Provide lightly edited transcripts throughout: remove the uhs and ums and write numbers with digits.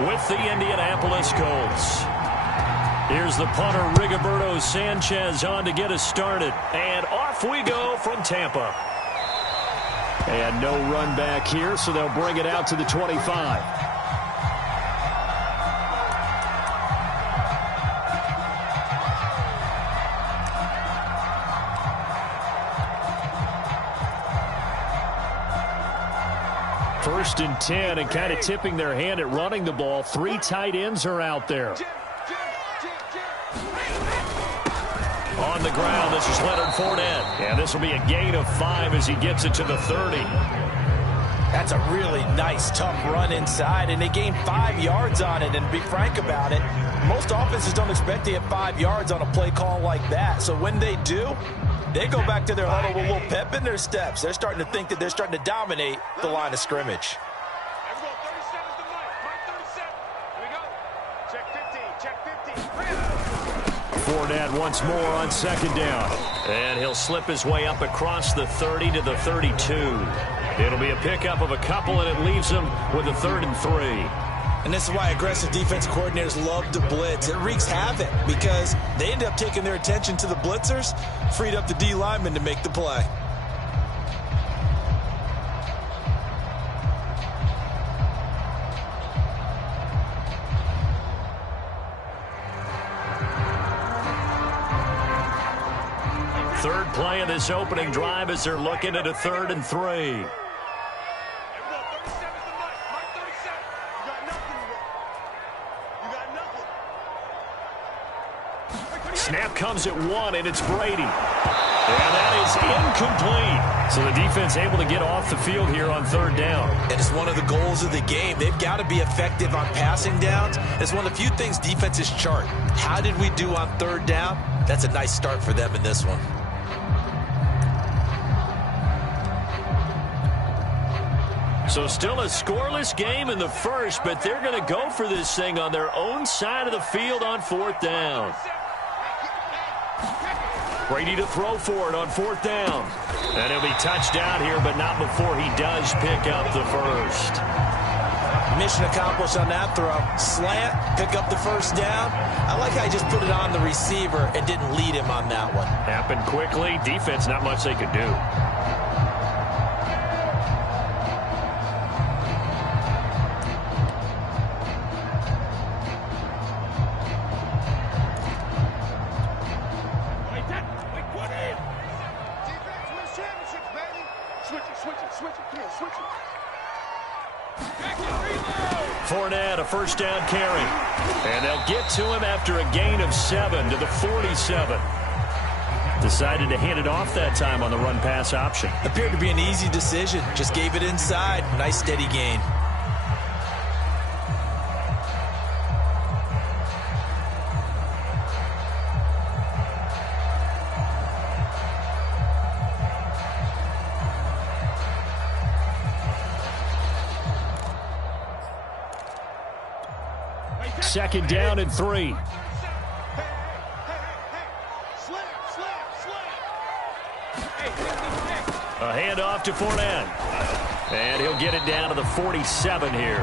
with the Indianapolis Colts. Here's the punter, Rigoberto Sanchez, on to get us started. And off we go from Tampa. And no run back here, so they'll bring it out to the 25. First and 10, and kind of tipping their hand at running the ball. 3 tight ends are out there. On the ground, this is Leonard Fournette. And this will be a gain of 5 as he gets it to the 30. That's a really nice, tough run inside, and they gained 5 yards on it. And to be frank about it, most offenses don't expect to get 5 yards on a play call like that. So when they do, they go back to their huddle with a little pep in their steps. They're starting to think that they're starting to dominate the line of scrimmage. Fournette once more on second down. And he'll slip his way up across the 30 to the 32. It'll be a pickup of a couple, and it leaves him with a 3rd and 3. And this is why aggressive defensive coordinators love to blitz. It wreaks havoc because they end up taking their attention to the blitzers, freed up the D lineman to make the play. Third play of this opening drive as they're looking at a 3rd and 3. Snap comes at 1, and it's Brady. And that is incomplete. So the defense able to get off the field here on 3rd down. And it's one of the goals of the game. They've got to be effective on passing downs. It's one of the few things defenses chart. How did we do on 3rd down? That's a nice start for them in this one. So still a scoreless game in the first, but they're going to go for this thing on their own side of the field on 4th down. Brady to throw for it on 4th down. And he'll be touched down here, but not before he does pick up the first. Mission accomplished on that throw. Slant, pick up the 1st down. I like how he just put it on the receiver and didn't lead him on that one. Happened quickly. Defense, not much they could do. Fournette, a 1st down carry. And they'll get to him after a gain of 7 to the 47. Decided to hand it off that time on the run-pass option. Appeared to be an easy decision. Just gave it inside. Nice, steady gain. Second down and 3. A handoff to Fournette. And he'll get it down to the 47 here.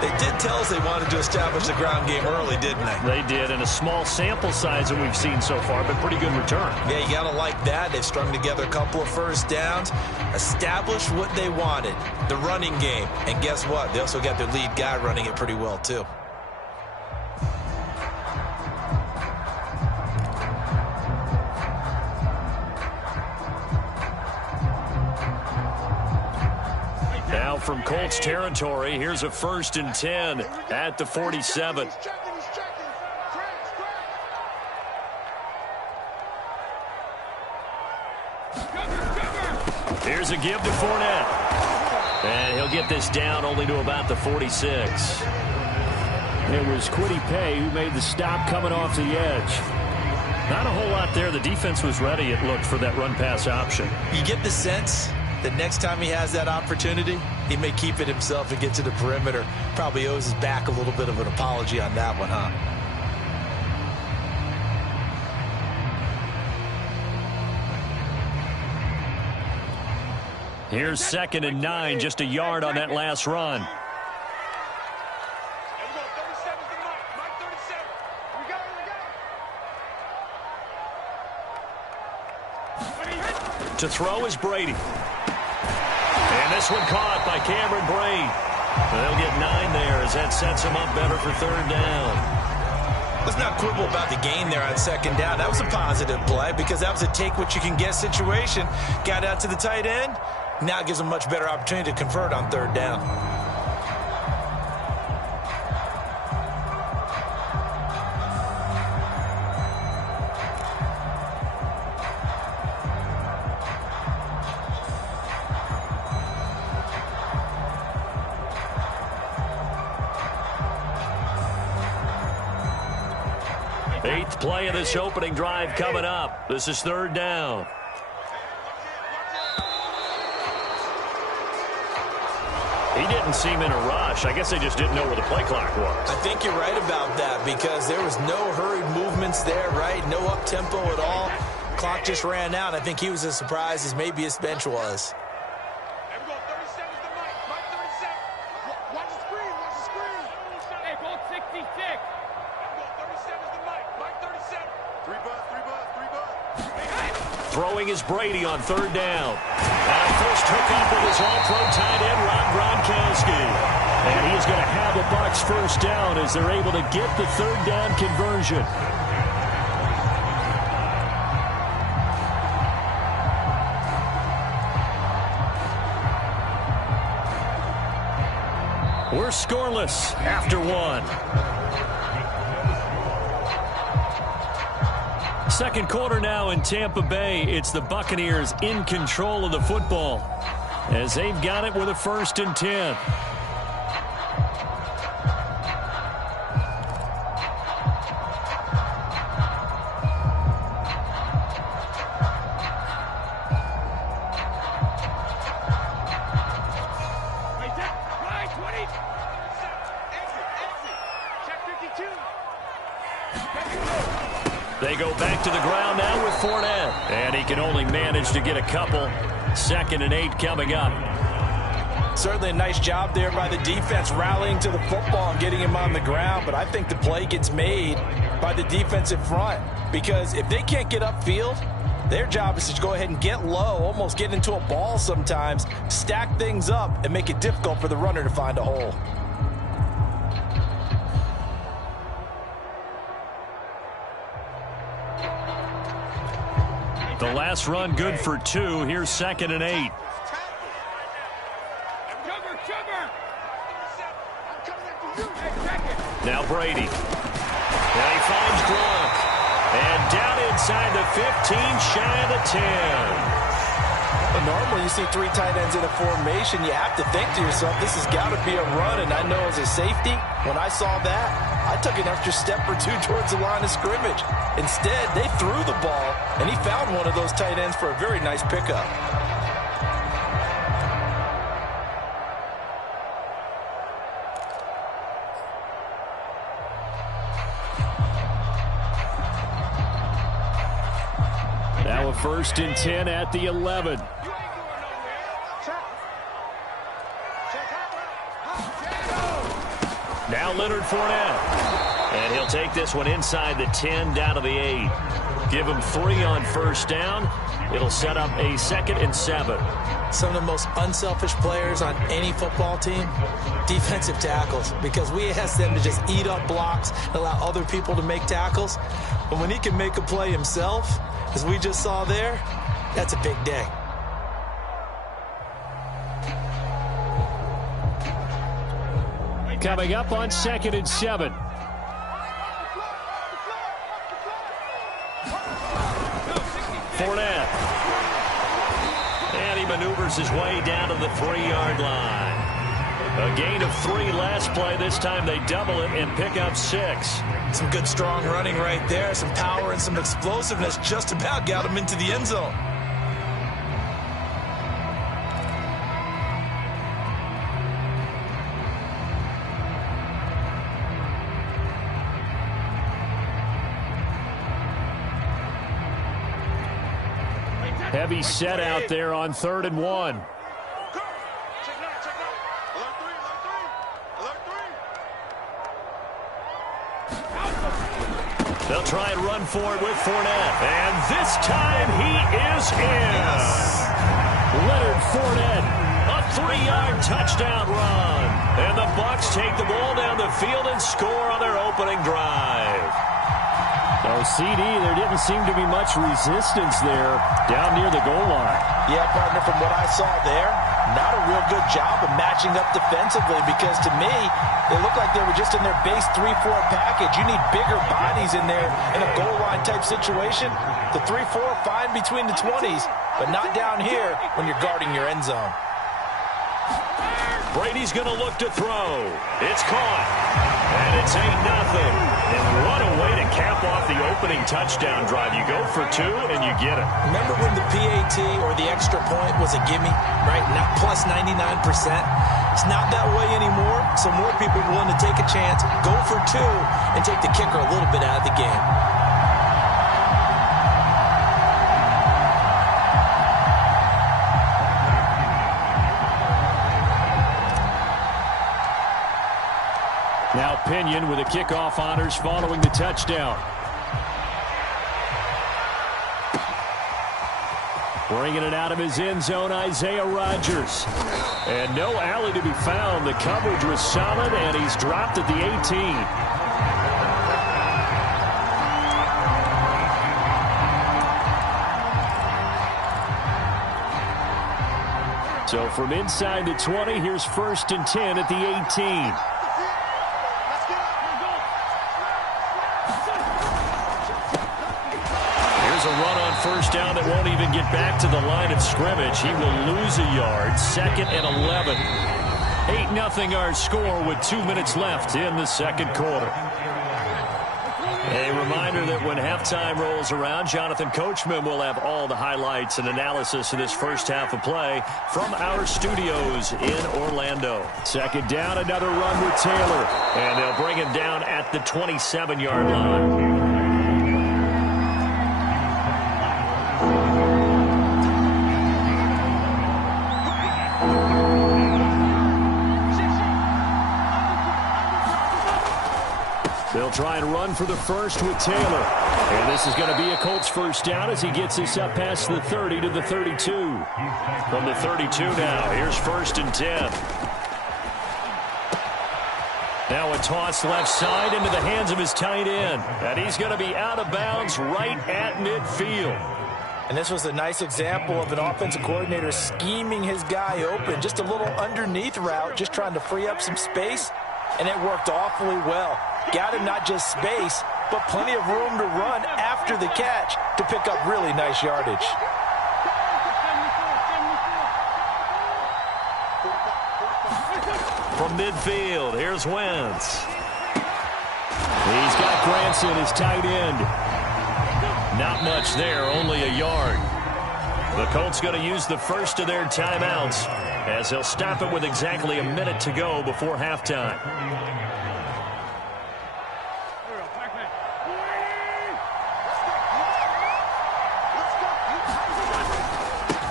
They did tell us they wanted to establish the ground game early, didn't they? They did, and a small sample size that we've seen so far, but pretty good return. Yeah, you got to like that. They've strung together a couple of 1st downs, established what they wanted, the running game. And guess what? They also got their lead guy running it pretty well, too. Now from Colts territory, here's a 1st and 10 at the 47. Here's a give to Fournette. And he'll get this down only to about the 46. It was Kwity Paye who made the stop coming off the edge. Not a whole lot there. The defense was ready, it looked, for that run-pass option. You get the sense that next time he has that opportunity, he may keep it himself and get to the perimeter. Probably owes his back a little bit of an apology on that one, huh? Here's 2nd and 9, just a yard on that last run. To throw is Brady. And this one caught by Cameron Brate. They'll get 9 there as that sets them up better for 3rd down. Let's not quibble about the gain there on 2nd down. That was a positive play because that was a take-what-you-can-get situation. Got out to the tight end. Now it gives them a much better opportunity to convert on 3rd down. Eighth play of this opening drive coming up. This is 3rd down. He didn't seem in a rush. I guess they just didn't know where the play clock was. I think you're right about that because there was no hurried movements there, right? No up-tempo at all. Clock just ran out. I think he was as surprised as maybe his bench was. Throwing is Brady on 3rd down. And first hookup with his all-pro tight end, Rob Gronkowski. And he is going to have the Bucs 1st down as they're able to get the 3rd down conversion. We're scoreless after 1. Second quarter now in Tampa Bay. It's the Buccaneers in control of the football as they've got it with a 1st and 10. They go back to the ground now with Fournette. And he can only manage to get a couple. 2nd and 8 coming up. Certainly a nice job there by the defense rallying to the football and getting him on the ground. But I think the play gets made by the defensive front. Because if they can't get upfield, their job is to go ahead and get low, almost get into a ball sometimes, stack things up, and make it difficult for the runner to find a hole. The last run good for 2. Here's 2nd and 8. Now Brady. And he finds Gronk. And down inside the 15, shy of the 10. But normally you see 3 tight ends in a formation. You have to think to yourself, this has got to be a run. And I know as a safety, when I saw that, I took an extra step or 2 towards the line of scrimmage. Instead, they threw the ball, and he found one of those tight ends for a very nice pickup. Now a 1st and 10 at the 11. Now Leonard Fournette. And he'll take this one inside the 10 down to the 8. Give him 3 on 1st down. It'll set up a 2nd and 7. Some of the most unselfish players on any football team, defensive tackles, because we ask them to just eat up blocks and allow other people to make tackles. But when he can make a play himself, as we just saw there, that's a big day. Coming up on 2nd and 7. Fournette. And he maneuvers his way down to the 3-yard line. A gain of 3 last play. This time they double it and pick up 6. Some good strong running right there. Some power and some explosiveness. Just about got him into the end zone. Heavy set out there on 3rd and 1. They'll try and run for it with Fournette. And this time he is in. Leonard Fournette, a 3-yard touchdown run. And the Bucs take the ball down the field and score on their opening drive. Oh, CD, there didn't seem to be much resistance there down near the goal line. Yeah, partner, from what I saw there, not a real good job of matching up defensively because to me, it looked like they were just in their base 3-4 package. You need bigger bodies in there in a goal line type situation. The 3-4 fine between the 20s, but not down here when you're guarding your end zone. Brady's going to look to throw. It's caught. And it's 8-0. And what a way to cap off the opening touchdown drive. You go for 2 and you get it. Remember when the PAT or the extra point was a gimme, right? Not plus 99%. It's not that way anymore, so more people are willing to take a chance, go for 2, and take the kicker a little bit out of the game. Now Pinion with the kickoff honors following the touchdown. Bringing it out of his end zone, Isaiah Rodgers. And no alley to be found. The coverage was solid, and he's dropped at the 18. So from inside the 20, here's 1st and 10 at the 18. Here's a run on 1st down that won't even get back to the line of scrimmage. He will lose a yard. 2nd and 11. 8-0 our score with 2 minutes left in the second quarter. A reminder that when halftime rolls around, Jonathan Coachman will have all the highlights and analysis of this first half of play from our studios in Orlando. 2nd down, another run with Taylor. And they'll bring him down at the 27-yard line. They'll try and run for the first with Taylor. And this is going to be a Colts 1st down as he gets us up past the 30 to the 32. From the 32 now, here's 1st and 10. Now a toss left side into the hands of his tight end. And he's going to be out of bounds right at midfield. And this was a nice example of an offensive coordinator scheming his guy open. Just a little underneath route, just trying to free up some space. And it worked awfully well. Got him not just space, but plenty of room to run after the catch to pick up really nice yardage. From midfield, here's Wentz. He's got Granson, his tight end. Not much there, only a yard. The Colts going to use the first of their timeouts as they'll stop it with exactly a minute to go before halftime.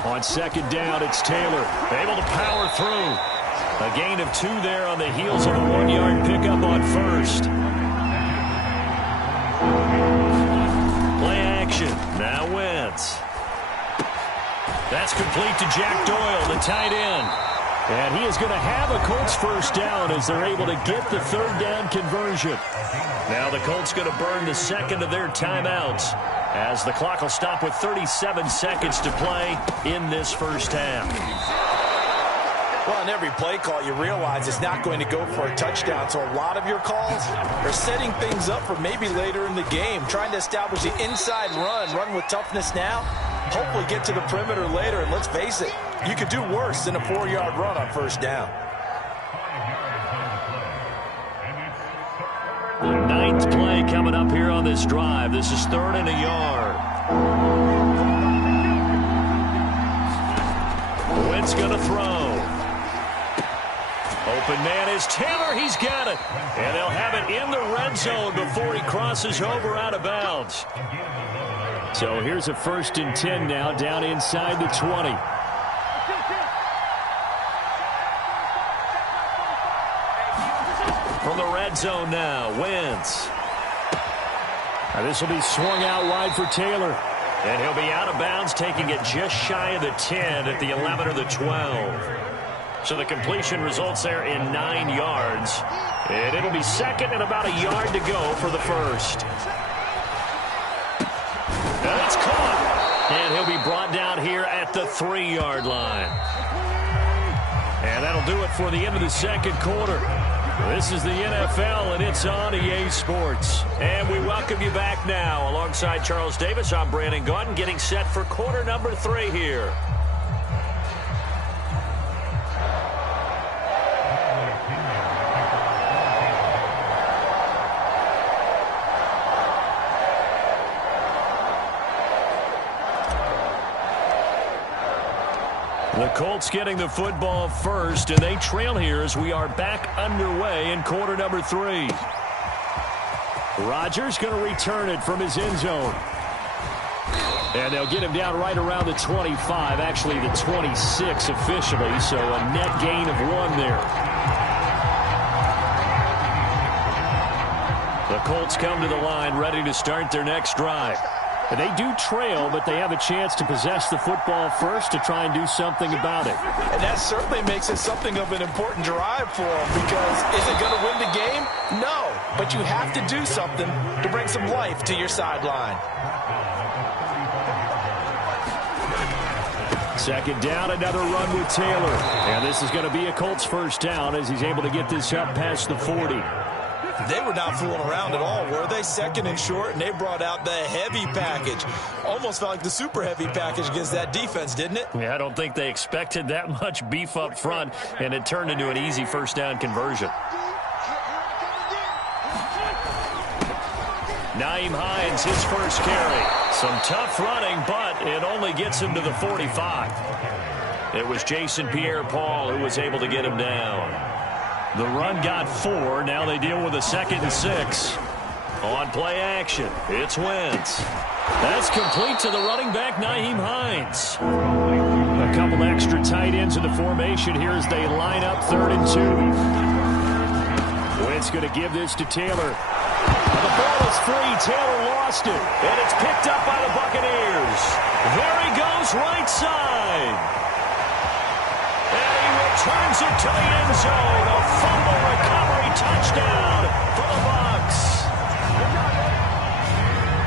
On 2nd down, it's Taylor, able to power through. A gain of 2 there on the heels of a 1-yard pickup on 1st. Play action. Now Wentz. That's complete to Jack Doyle, the tight end. And he is going to have a Colts 1st down as they're able to get the 3rd down conversion. Now the Colts going to burn the 2nd of their timeouts as the clock will stop with 37 seconds to play in this first half. Well, in every play call, you realize it's not going to go for a touchdown. So a lot of your calls are setting things up for maybe later in the game, trying to establish the inside run with toughness now, hopefully get to the perimeter later. And let's face it, you could do worse than a 4-yard run on 1st down. The 9th play coming up here on this drive. This is 3rd and a yard. Wentz going to throw. Open man is Taylor. He's got it. And they'll have it in the red zone before he crosses over out of bounds. So here's a 1st and 10 now down inside the 20. From the red zone now, Wentz. This will be swung out wide for Taylor. And he'll be out of bounds, taking it just shy of the 10 at the 11 or the 12. So the completion results there in 9 yards. And it'll be second and about a yard to go for the first. And it's caught. And he'll be brought down here at the 3-yard line. And that'll do it for the end of the second quarter. This is the NFL, and it's on EA Sports. And we welcome you back now. Alongside Charles Davis, I'm Brandon Gaudin, getting set for quarter number 3 here. The Colts getting the football first, and they trail here as we are back underway in quarter number 3. Rodgers going to return it from his end zone. And they'll get him down right around the 25, actually the 26 officially, so a net gain of 1 there. The Colts come to the line ready to start their next drive. They do trail, but they have a chance to possess the football first to try and do something about it. And that certainly makes it something of an important drive for them, because is it going to win the game? No, but you have to do something to bring some life to your sideline. Second down, another run with Taylor. And this is going to be a Colts first down as he's able to get this up past the 40. They were not fooling around at all, were they? Second and short, and they brought out the heavy package. Almost felt like the super heavy package against that defense, didn't it? Yeah, I don't think they expected that much beef up front, and it turned into an easy first down conversion. Nyheim Hines, his first carry. Some tough running, but it only gets him to the 45. It was Jason Pierre-Paul who was able to get him down. The run got 4. Now they deal with a 2nd and 6. On play action, it's Wentz. That's complete to the running back, Nyheim Hines. A couple extra tight ends in the formation here as they line up 3rd and 2. Wentz going to give this to Taylor. The ball is free. Taylor lost it. And it's picked up by the Buccaneers. There he goes, right side. Turns it to the end zone. A fumble recovery touchdown for the Bucs.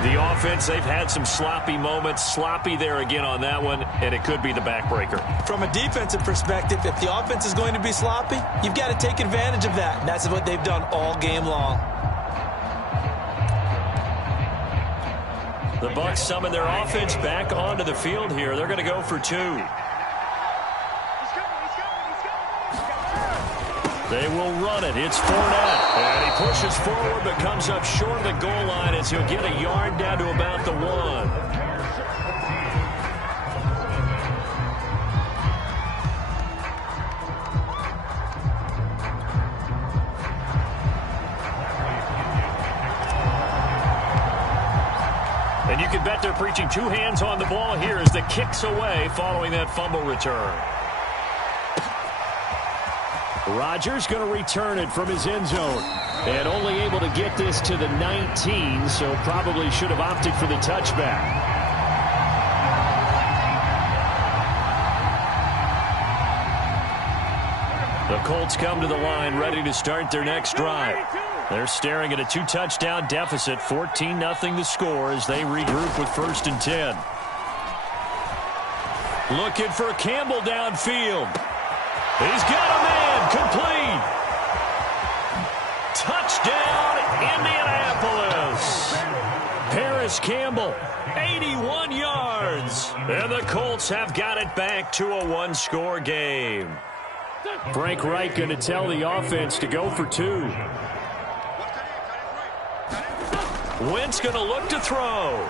The offense, they've had some sloppy moments. Sloppy there again on that one, and it could be the backbreaker. From a defensive perspective, if the offense is going to be sloppy, you've got to take advantage of that, and that's what they've done all game long. The Bucs summon their offense back onto the field here. They're going to go for 2. They will run it. It's Fournette. And he pushes forward but comes up short of the goal line as he'll get a yard down to about the 1. And you can bet they're preaching 2 hands on the ball here as the kick's away following that fumble return. Rodgers going to return it from his end zone. And only able to get this to the 19, so probably should have opted for the touchback. The Colts come to the line ready to start their next drive. They're staring at a 2-touchdown deficit, 14-0 the score as they regroup with 1st and 10. Looking for Campbell downfield. He's got a man, complete. Touchdown, Indianapolis. Paris Campbell, 81 yards. And the Colts have got it back to a 1-score game. Frank Reich going to tell the offense to go for 2. Wentz going to look to throw.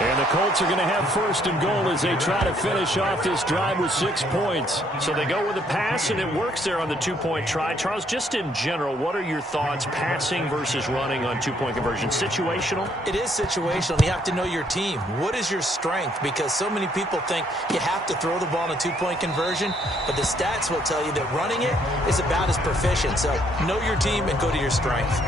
And the Colts are going to have 1st and goal as they try to finish off this drive with 6 points. So they go with a pass, and it works there on the 2-point try. Charles, just in general, what are your thoughts passing versus running on 2-point conversion? Situational? It is situational. You have to know your team. What is your strength? Because so many people think you have to throw the ball in a 2-point conversion, but the stats will tell you that running it is about as proficient. So know your team and go to your strength.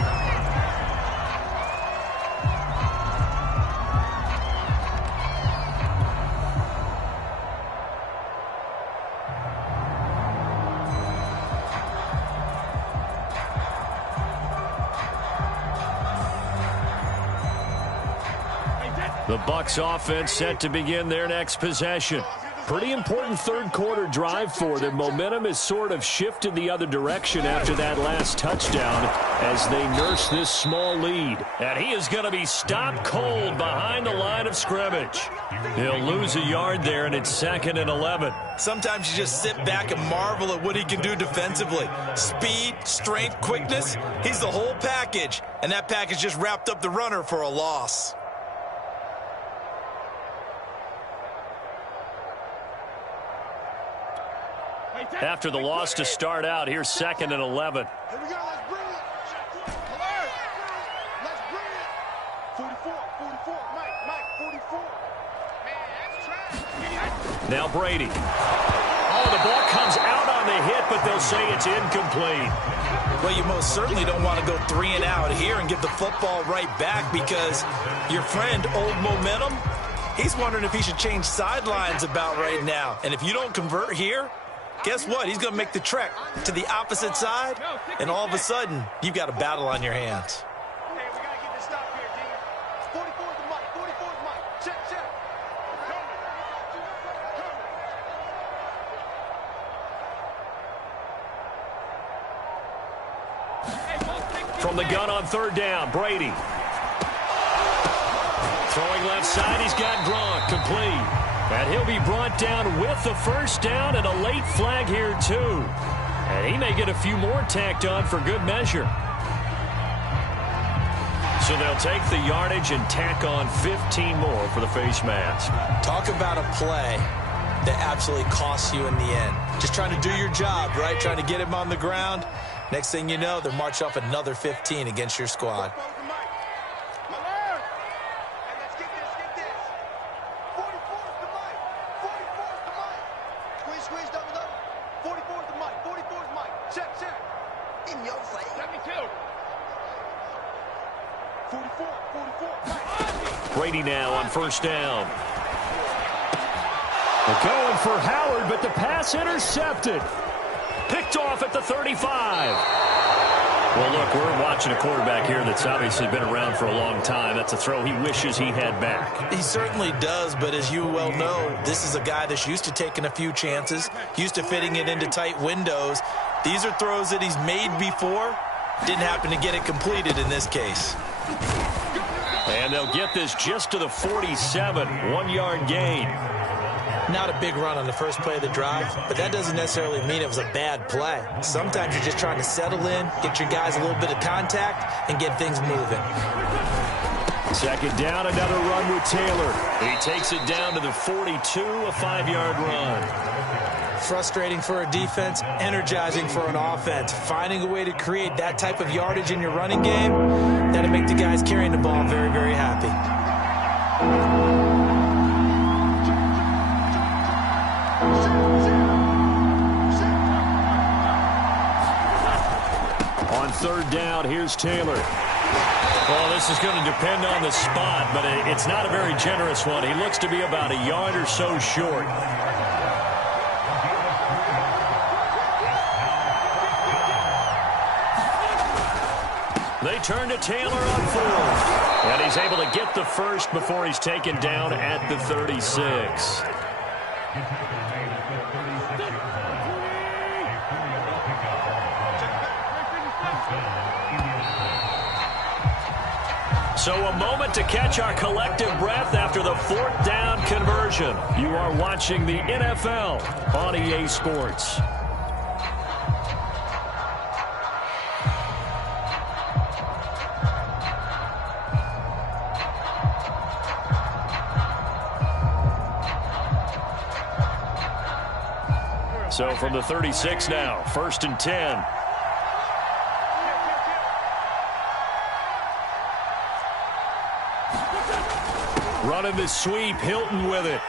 The Bucs offense set to begin their next possession. Pretty important third-quarter drive for them. Momentum has sort of shifted the other direction after that last touchdown as they nurse this small lead. And he is going to be stopped cold behind the line of scrimmage. He'll lose a yard there, and it's 2nd and 11. Sometimes you just sit back and marvel at what he can do defensively. Speed, strength, quickness, he's the whole package. And that package just wrapped up the runner for a loss. After the loss to start out, here's 2nd and 11. Here we go, let's bring it. Let's bring it. 44, Mike, 44. Man, that's trash. Now Brady. Oh, the ball comes out on the hit, but they'll say it's incomplete. Well, you most certainly don't want to go 3 and out here and get the football right back because your friend, Old Momentum, he's wondering if he should change sidelines about right now. And if you don't convert here, guess what? He's going to make the trek to the opposite side, and all of a sudden, you've got a battle on your hands. Hey, we got to get this stop here, D. 44 is the mic. 44 is the mic. Check. From the gun on 3rd down, Brady. Throwing left side, he's got Gronk, complete. And he'll be brought down with the first down and a late flag here, too. And he may get a few more tacked on for good measure. So they'll take the yardage and tack on 15 more for the face mask. Talk about a play that absolutely costs you in the end. Just trying to do your job, right? Trying to get him on the ground. Next thing you know, they're marching off another 15 against your squad. Brady now on 1st down. They're going for Howard, but the pass intercepted. Picked off at the 35. Well, look, we're watching a quarterback here that's obviously been around for a long time. That's a throw he wishes he had back. He certainly does, but as you well know, this is a guy that's used to taking a few chances, used to fitting it into tight windows. These are throws that he's made before. Didn't happen to get it completed in this case. And they'll get this just to the 47, 1-yard gain. Not a big run on the first play of the drive, but that doesn't necessarily mean it was a bad play. Sometimes you're just trying to settle in, get your guys a little bit of contact, and get things moving. 2nd down, another run with Taylor. He takes it down to the 42, a 5-yard run. Frustrating for a defense, energizing for an offense. Finding a way to create that type of yardage in your running game, that'll make the guys carrying the ball very, very happy. On 3rd down, here's Taylor. Well, this is going to depend on the spot, but it's not a very generous one. He looks to be about a yard or so short. They turn to Taylor on 4th. And he's able to get the first before he's taken down at the 36. So a moment to catch our collective breath after the 4th down conversion. You are watching the NFL on EA Sports. So from the 36 now, 1st and 10. Running the sweep, Hilton with it.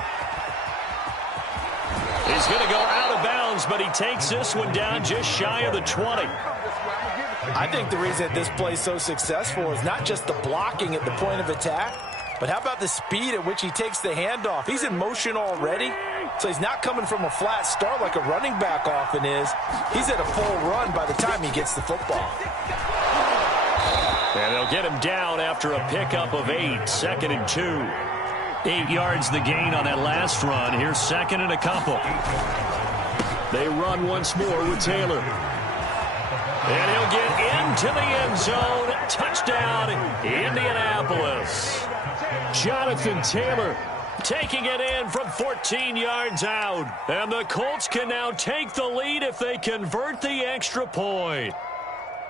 He's going to go out of bounds, but he takes this one down just shy of the 20. I think the reason that this play is so successful is not just the blocking at the point of attack, but how about the speed at which he takes the handoff? He's in motion already, so he's not coming from a flat start like a running back often is. He's at a full run by the time he gets the football. And they'll get him down after a pickup of 8, 2nd and 2. 8 yards the gain on that last run. Here's second and a couple. They run once more with Taylor. And he'll get into the end zone. Touchdown, Indianapolis. Jonathan Taylor taking it in from 14 yards out. And the Colts can now take the lead if they convert the extra point.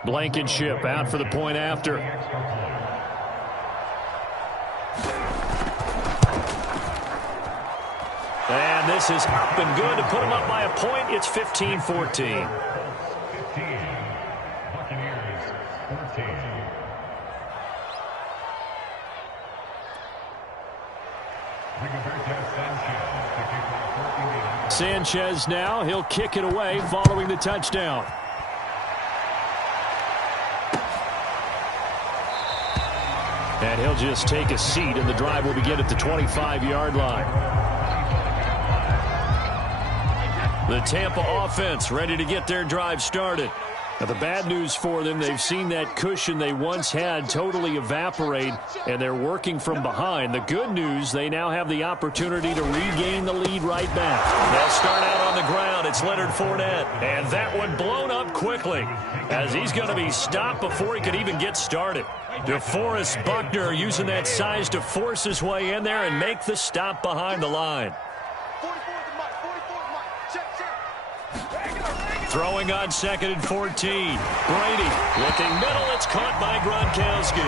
Blankenship out for the point after. And this is up and good to put them up by a point. It's 15-14. Sanchez now, he'll kick it away following the touchdown. And he'll just take a seat, and the drive will begin at the 25-yard line. The Tampa offense ready to get their drive started. Now, the bad news for them, they've seen that cushion they once had totally evaporate, and they're working from behind. The good news, they now have the opportunity to regain the lead right back. They'll start out on the ground. It's Leonard Fournette, and that one blown up quickly as he's going to be stopped before he could even get started. DeForest Buckner using that size to force his way in there and make the stop behind the line. Throwing on second and 14. Brady looking middle. It's caught by Gronkowski.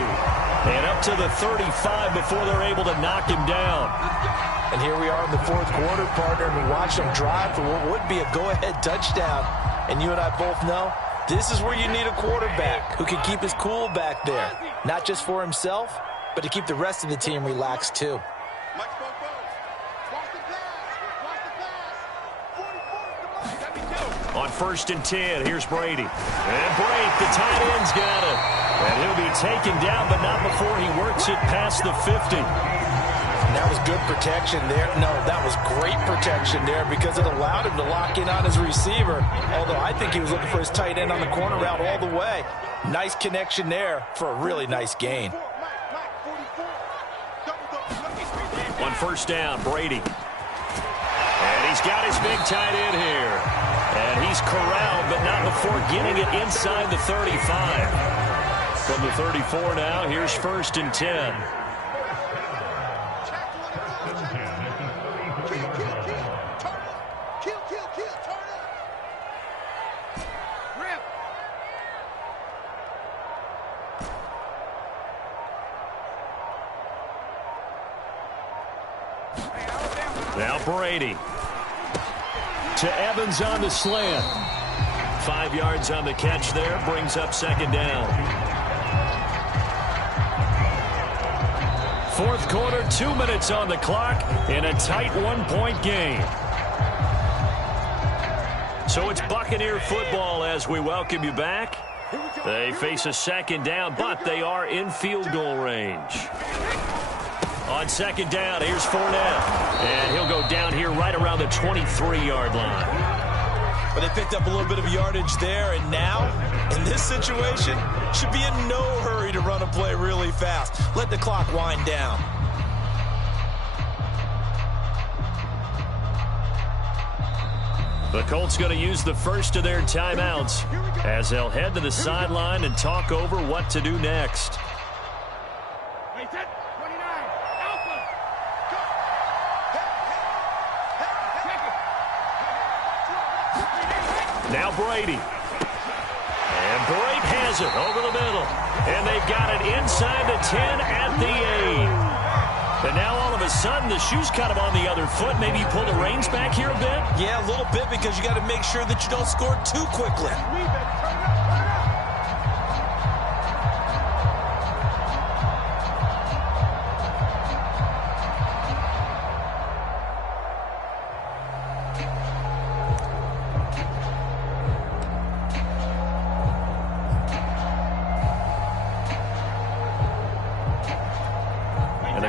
And up to the 35 before they're able to knock him down. And here we are in the fourth quarter, partner, and we watch them drive for what would be a go-ahead touchdown. And you and I both know this is where you need a quarterback who can keep his cool back there. Not just for himself, but to keep the rest of the team relaxed too. On 1st and 10, here's Brady. And Brady, the tight end's got it. And he'll be taken down, but not before he works it past the 50. And that was good protection there. No, that was great protection there because it allowed him to lock in on his receiver. Although I think he was looking for his tight end on the corner route all the way. Nice connection there for a really nice gain. On 1st down, Brady. And he's got his big tight end here. And he's corralled, but not before getting it inside the 35. From the 34 now, here's 1st and 10. Now Brady. To Evans on the slant. 5 yards on the catch there. Brings up 2nd down. 4th quarter, 2 minutes on the clock in a tight 1-point game. So it's Buccaneer football as we welcome you back. They face a 2nd down, but they are in field goal range. On 2nd down, here's Fournette. And he'll go down here right around the 23-yard line. But they picked up a little bit of yardage there, and now, in this situation, should be in no hurry to run a play really fast. Let the clock wind down. The Colts going to use the first of their timeouts as they'll head to the sideline and talk over what to do next. Now Brady. And Brady has it over the middle. And they've got it inside the 10 at the 8. And now all of a sudden the shoe's kind of on the other foot. Maybe you pull the reins back here a bit? Yeah, a little bit because you got to make sure that you don't score too quickly.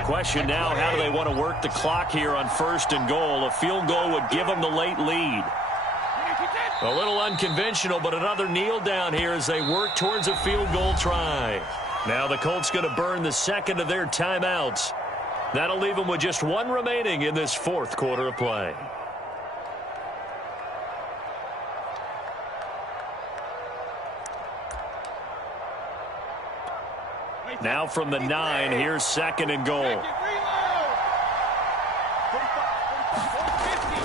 Question now, how do they want to work the clock here on 1st and goal? A field goal would give them the late lead. A little unconventional, but another kneel down here as they work towards a field goal try. Now the Colts going to burn the 2nd of their timeouts. That'll leave them with just one remaining in this fourth quarter of play. Now from the 9, here's 2nd and goal.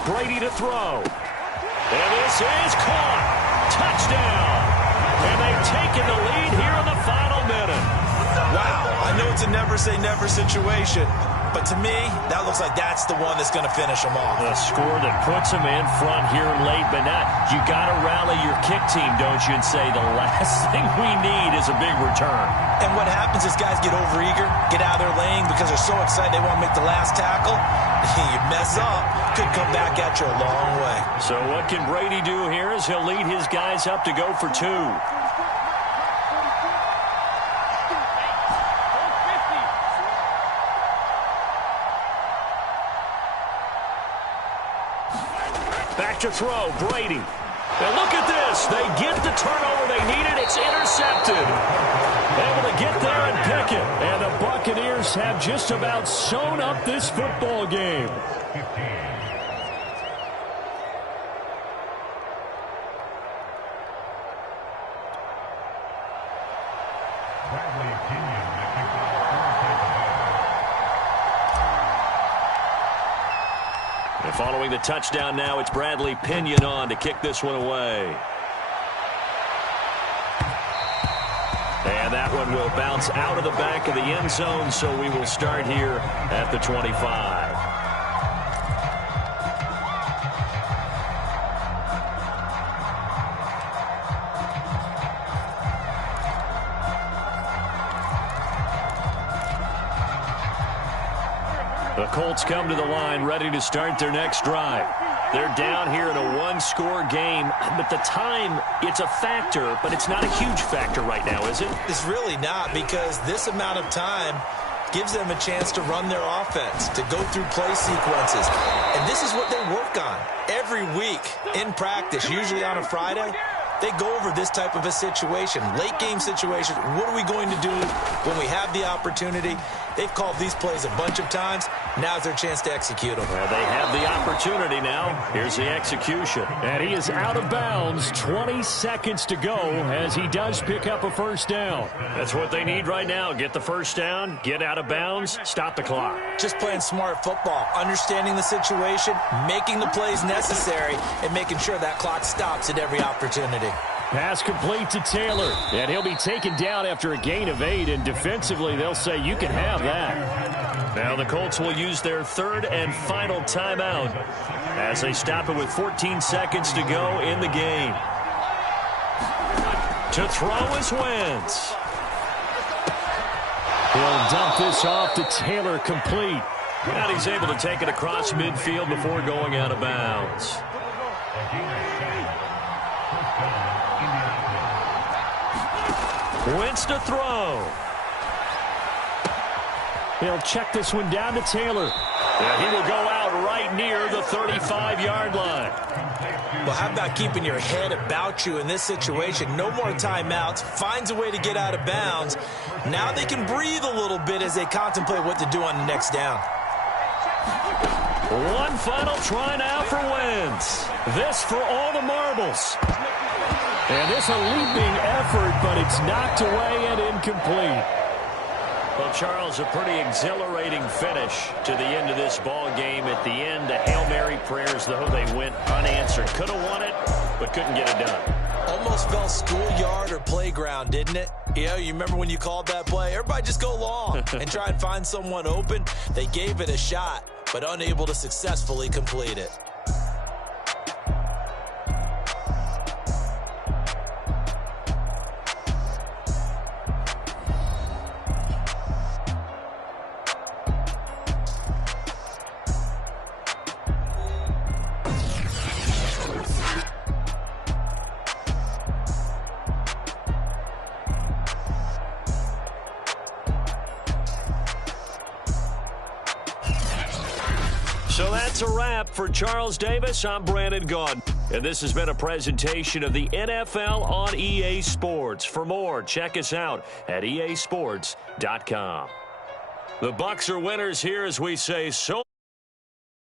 Brady to throw. And this is caught. Touchdown. And they've taken the lead here in the final minute. Wow, I know it's a never-say-never situation, but to me, that looks like that's the one that's going to finish them off. A score that puts them in front here late, but not. You got to rally your kick team, don't you, and say the last thing we need is a big return. And what happens is guys get overeager, get out of their lane because they're so excited they want to make the last tackle. You mess up, could come back at you a long way. So what can Brady do here is he'll lead his guys up to go for 2. Back to throw, Brady. And look at this. They get the turnover they needed. It's intercepted. Able to get there and pick it. And the Buccaneers have just about sewn up this football game. And following the touchdown now, it's Bradley Pinion on to kick this one away. And that one will bounce out of the back of the end zone, so we will start here at the 25. The Colts come to the line ready to start their next drive. They're down here in a one-score game, but the time, it's a factor, but it's not a huge factor right now, is it? It's really not, because this amount of time gives them a chance to run their offense, to go through play sequences. And this is what they work on every week in practice, usually on a Friday. They go over this type of a situation, late game situation. What are we going to do when we have the opportunity? They've called these plays a bunch of times. Now's their chance to execute them. Well, they have the opportunity now. Here's the execution. And he is out of bounds. 20 seconds to go as he does pick up a first down. That's what they need right now. Get the first down, get out of bounds, stop the clock. Just playing smart football, understanding the situation, making the plays necessary, and making sure that clock stops at every opportunity. Pass complete to Taylor, and he'll be taken down after a gain of 8, and defensively they'll say you can have that. Now the Colts will use their third and final timeout as they stop it with 14 seconds to go in the game. To throw is Wentz. He'll dump this off to Taylor, complete. And he's able to take it across midfield before going out of bounds. Wentz to throw. He'll check this one down to Taylor. And he will go out right near the 35-yard line. Well, how about keeping your head about you in this situation? No more timeouts. Finds a way to get out of bounds. Now they can breathe a little bit as they contemplate what to do on the next down. One final try now for Wentz. This for all the marbles. And this a leaping effort, but it's knocked away and incomplete. Well, Charles, a pretty exhilarating finish to the end of this ball game. At the end, the Hail Mary prayers, though, they went unanswered. Could have won it, but couldn't get it done. Almost felt schoolyard or playground, didn't it? You know, you remember when you called that play? Everybody just go long and try and find someone open. They gave it a shot, but unable to successfully complete it. So that's a wrap for Charles Davis. I'm Brandon Gaudin, and this has been a presentation of the NFL on EA Sports. For more, check us out at easports.com. The Bucs are winners here as we say so.